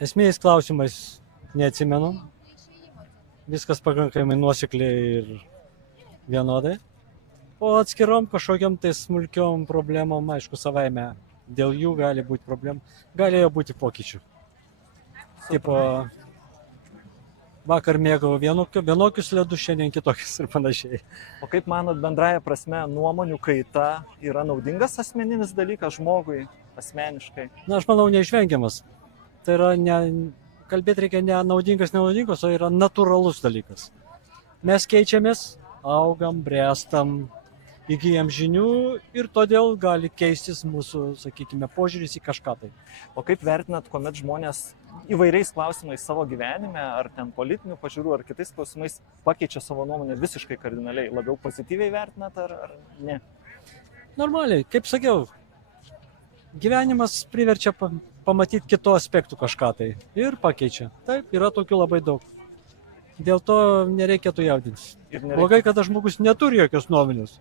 Esminiais klausimais neatsimenu. Viskas pakankamai nuosekliai ir vienodai. O atskirom kažkokiam tai smulkiom problemom, aišku, savaime dėl jų gali būti problemų. Galėjo būti pokyčių. Tipo, vakar mėgau vienokius ledus, šiandien kitokius ir panašiai. O kaip manot, bendraja prasme, nuomonių kaita yra naudingas asmeninis dalykas žmogui asmeniškai? Na, aš manau, neišvengiamas. Tai yra, kalbėti reikia ne naudingas, nenaudingas, o yra natūralus dalykas. Mes keičiamės, augam, bręstam, įgyjam žinių ir todėl gali keistis mūsų, sakykime, požiūris į kažką tai. O kaip vertinat, kuomet žmonės įvairiais klausimais savo gyvenime, ar ten politinių pažiūrų, ar kitais klausimais pakeičia savo nuomonę visiškai kardinaliai? Labiau pozityviai vertinat ar ne? Normaliai, kaip sakiau, gyvenimas priverčia pamatyti kitų aspektų kažką tai ir pakeičia. Taip, yra tokių labai daug. Dėl to nereikėtų jaudintis. Blogai, kada žmogus neturi jokios nuomonės.